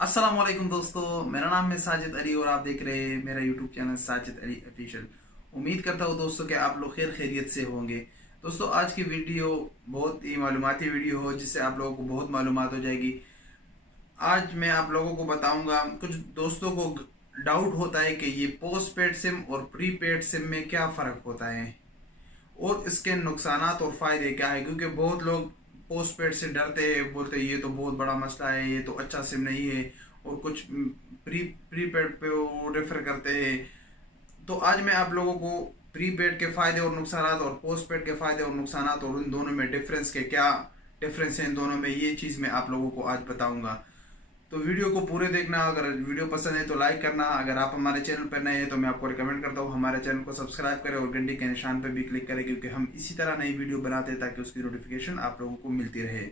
अस्सलाम वालेकुम दोस्तों, मेरा नाम है साजिद अली और आप देख रहे हैं मेरा YouTube channel Sajid Ali official. उम्मीद करता हूँ दोस्तों कि आप लोग खैर खैरियत से होंगे। दोस्तों आज की वीडियो बहुत ही मालूमाती वीडियो हो जिससे आप लोगों को बहुत मालूमात हो जाएगी। आज मैं आप लोगों को बताऊंगा, कुछ दोस्तों को डाउट होता है कि ये पोस्ट पेड सिम और प्रीपेड सिम में क्या फ़र्क होता है और इसके नुकसानात और फायदे क्या है, क्योंकि बहुत लोग पोस्ट पेड से डरते हैं, बोलते हैं ये तो बहुत बड़ा मसला है, ये तो अच्छा सिम नहीं है, और कुछ प्रीपेड पे वो रेफर करते हैं। तो आज मैं आप लोगों को प्रीपेड के फायदे और नुकसानात और पोस्ट पेड के फायदे और नुकसानात और उन दोनों में डिफरेंस के क्या डिफरेंस है इन दोनों में, ये चीज मैं आप लोगों को आज बताऊंगा। तो वीडियो को पूरे देखना। अगर वीडियो पसंद है तो लाइक करना। अगर आप हमारे चैनल पर नए हैं तो मैं आपको रिकमेंड करता हूँ हमारे चैनल को सब्सक्राइब करें और घंटी के निशान पर भी क्लिक करें, क्योंकि हम इसी तरह नई वीडियो बनाते हैं ताकि उसकी नोटिफिकेशन आप लोगों को मिलती रहे।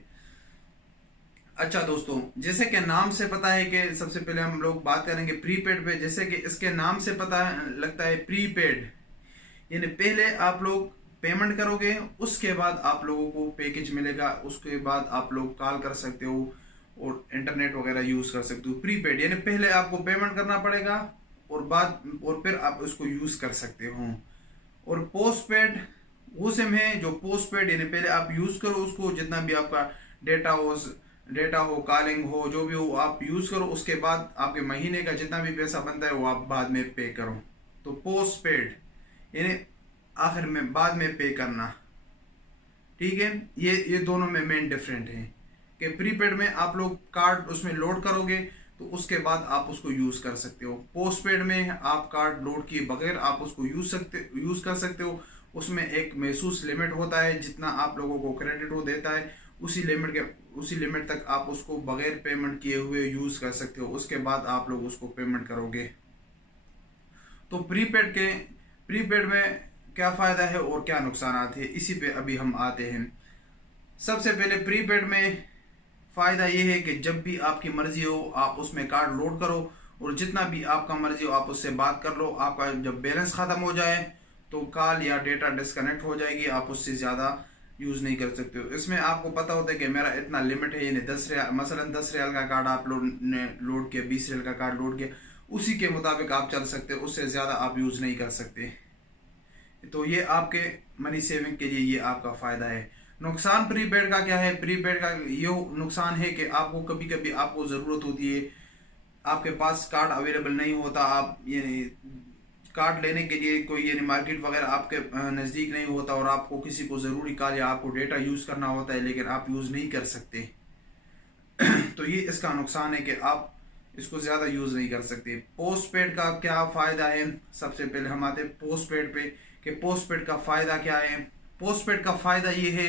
अच्छा दोस्तों, जैसे कि नाम से पता है कि सबसे पहले हम लोग बात करेंगे प्रीपेड पे। जैसे कि इसके नाम से पता लगता है प्रीपेड, यानी पहले आप लोग पेमेंट करोगे, उसके बाद आप लोगों को पैकेज मिलेगा, उसके बाद आप लोग कॉल कर सकते हो और इंटरनेट वगैरह यूज कर सकते हो। प्रीपेड यानी पहले आपको पेमेंट करना पड़ेगा और फिर आप उसको यूज कर सकते हो। और पोस्ट पेड वो सिम है जो पोस्ट पेड यानी पहले आप यूज करो उसको, जितना भी आपका डेटा हो कॉलिंग हो जो भी हो आप यूज करो, उसके बाद आपके महीने का जितना भी पैसा बनता है वो आप बाद में पे करो। तो पोस्ट पेड यानी आखिर में बाद में पे करना, ठीक है। ये दोनों में मेन डिफरेंट है कि प्रीपेड में आप लोग कार्ड उसमें लोड करोगे तो उसके बाद आप उसको यूज कर सकते हो। पोस्ट पेड में आप कार्ड लोड किए बगैर आप उसको यूज कर सकते हो। उसमें एक महसूस लिमिट होता है, जितना आप लोगों को क्रेडिट वो देता है उसी लिमिट तक आप उसको बगैर पेमेंट किए हुए यूज कर सकते हो। उसके बाद आप लोग उसको पेमेंट करोगे। तो प्रीपेड में क्या फायदा है और क्या नुकसान है, इसी पे अभी हम आते हैं। सबसे पहले प्रीपेड में फायदा यह है कि जब भी आपकी मर्जी हो आप उसमें कार्ड लोड करो और जितना भी आपका मर्जी हो आप उससे बात कर लो। आपका जब बैलेंस खत्म हो जाए तो कॉल या डेटा डिस्कनेक्ट हो जाएगी, आप उससे ज्यादा यूज नहीं कर सकते हो। इसमें आपको पता होता है कि मेरा इतना लिमिट है, यानी 10 रियाल, मसलन 10 रियाल का कार्ड आप लोड किया, 20 रियाल का कार्ड लोड किया, उसी के मुताबिक आप चल सकते हो, उससे ज्यादा आप यूज नहीं कर सकते। तो ये आपके मनी सेविंग के लिए ये आपका फायदा है। नुकसान प्रीपेड का क्या है? प्रीपेड का ये नुकसान है कि आपको कभी कभी आपको जरूरत होती है, आपके पास कार्ड अवेलेबल नहीं होता, आप यानी कार्ड लेने के लिए कोई यानी मार्केट वगैरह आपके नजदीक नहीं होता और आपको किसी को जरूरी कॉल या आपको डेटा यूज करना होता है लेकिन आप यूज नहीं कर सकते। तो ये इसका नुकसान है कि आप इसको ज्यादा यूज नहीं कर सकते। पोस्ट पेड का क्या फायदा है? सबसे पहले हम आते हैं पोस्ट पेड पे कि पोस्ट पेड का फायदा क्या है। पोस्ट पेड का फायदा ये है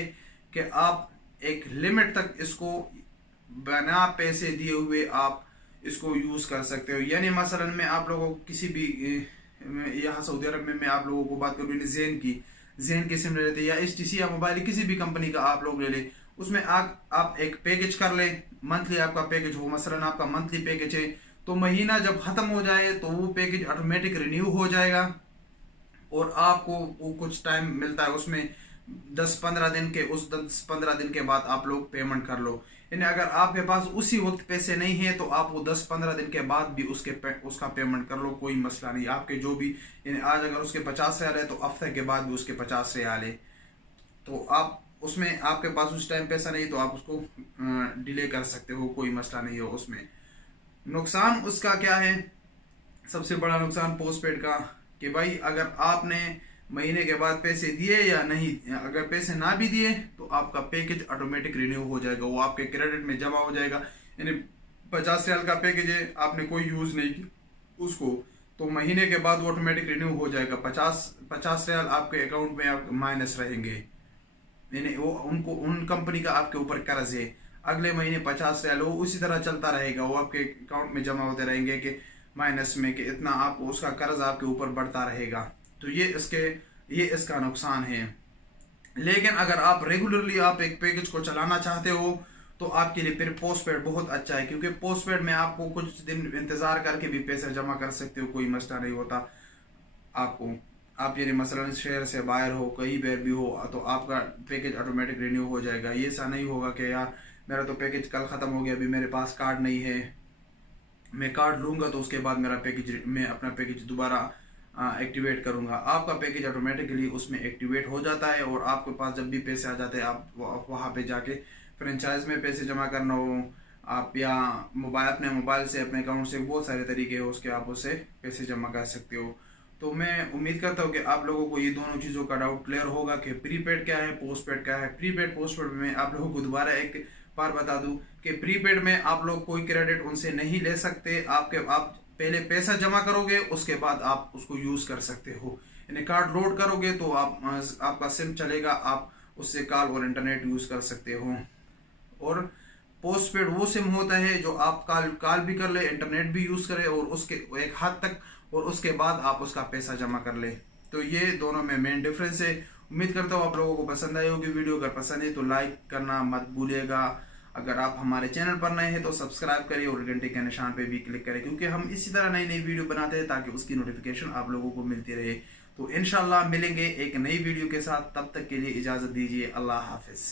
कि आप एक लिमिट तक इसको बिना पैसे दिए हुए आप इसको यूज कर सकते हो। यानी मसलन मैं आप लोगों को किसी भी यहाँ सऊदी अरब में मैं आप लोगों को बात करूँ, जेन की सिम ले लेते या HTC या मोबाइल किसी भी कंपनी का आप लोग ले ले, उसमें आप एक पैकेज कर ले, मंथली आपका पैकेज हो, मसलन आपका मंथली पैकेज है तो महीना जब खत्म हो जाए तो वो पैकेज ऑटोमेटिक रिन्यू हो जाएगा और आपको वो कुछ टाइम मिलता है उसमें 10-15 दिन के, उस 10-15 दिन के बाद आप लोग पेमेंट कर लो। यानी अगर आपके पास उसी वक्त पैसे नहीं है तो आप वो 10-15 दिन के बाद भी उसका पेमेंट कर लो, कोई मसला नहीं। आपके जो भी यानी आज अगर उसके 50 रियाल है तो हफ्ते के बाद भी उसके 50 रियाल है, तो आप उसमें आपके पास उस टाइम पैसा नहीं तो आप उसको डिले कर सकते हो, कोई मसला नहीं हो उसमें। नुकसान उसका क्या है? सबसे बड़ा नुकसान पोस्ट पेड का कि भाई अगर आपने महीने के बाद पैसे दिए या नहीं, अगर पैसे ना भी दिए तो आपका पैकेज ऑटोमेटिक रिन्यू हो जाएगा, वो आपके क्रेडिट में जमा हो जाएगा। यानी 50 रियाल का पैकेज है, आपने कोई यूज नहीं किया उसको, तो महीने के बाद वो ऑटोमेटिक रिन्यू हो जाएगा। 50 रियाल आपके अकाउंट में आप माइनस रहेंगे, यानी वो उन कंपनी का आपके ऊपर कर्ज है, अगले महीने 50 रियाल वो उसी तरह चलता रहेगा, वो आपके अकाउंट में जमा होते रहेंगे कि माइनस में कि इतना आपको उसका कर्ज आपके ऊपर बढ़ता रहेगा। तो ये इसका नुकसान है। लेकिन अगर आप रेगुलरली आप एक पैकेज को चलाना चाहते हो तो आपके लिए फिर पोस्ट पेड बहुत अच्छा है, क्योंकि पोस्ट पेड में आपको कुछ दिन इंतजार करके भी पैसे जमा कर सकते हो, कोई मसला नहीं होता आपको। आप यानी मसलन शहर से बाहर हो, कहीं पर भी हो, तो आपका पैकेज ऑटोमेटिक रिन्यू हो जाएगा। ये ऐसा नहीं होगा कि यार मेरा तो पैकेज कल खत्म हो गया, अभी मेरे पास कार्ड नहीं है, मैं कार्ड लूंगा तो उसके बाद मेरा पैकेज, मैं अपना पैकेज दोबारा एक्टिवेट करूंगा। आपका पैकेज ऑटोमेटिकली उसमें एक्टिवेट हो जाता है और आपके पास जब भी पैसे आ जाते हैं आप वहां पे जाके फ्रेंचाइज में पैसे जमा करना हो आप, या अपने मोबाइल से अपने अकाउंट से, बहुत सारे तरीके हैं उसके, आप उससे पैसे जमा कर सकते हो। तो मैं उम्मीद करता हूँ कि आप लोगों को ये दोनों चीज़ों का डाउट क्लियर होगा कि प्रीपेड क्या है, पोस्टपेड क्या है। प्रीपेड पोस्टपेड में आप लोगों को दोबारा एक बार बता दूं कि प्रीपेड में आप लोग कोई क्रेडिट उनसे नहीं ले सकते। आप पहले पैसा जमा करोगे उसके बाद आप उसको यूज कर सकते हो। यानी कार्ड लोड करोगे तो आपका सिम चलेगा, आप उससे कॉल और इंटरनेट यूज कर सकते हो। और पोस्टपेड वो सिम होता है जो आप कॉल भी कर ले, इंटरनेट भी यूज करे और उसके एक हद तक, और उसके बाद आप उसका पैसा जमा कर ले। तो ये दोनों में मेन डिफरेंस है। उम्मीद करता हूँ आप लोगों को पसंद आई होगी वीडियो। अगर पसंद है तो लाइक करना मत भूलिएगा। अगर आप हमारे चैनल पर नए हैं तो सब्सक्राइब करिए और घंटे के निशान पे भी क्लिक करें, क्योंकि हम इसी तरह नई नई वीडियो बनाते हैं ताकि उसकी नोटिफिकेशन आप लोगों को मिलती रहे। तो इंशाल्लाह मिलेंगे एक नई वीडियो के साथ, तब तक के लिए इजाजत दीजिए। अल्लाह हाफिज।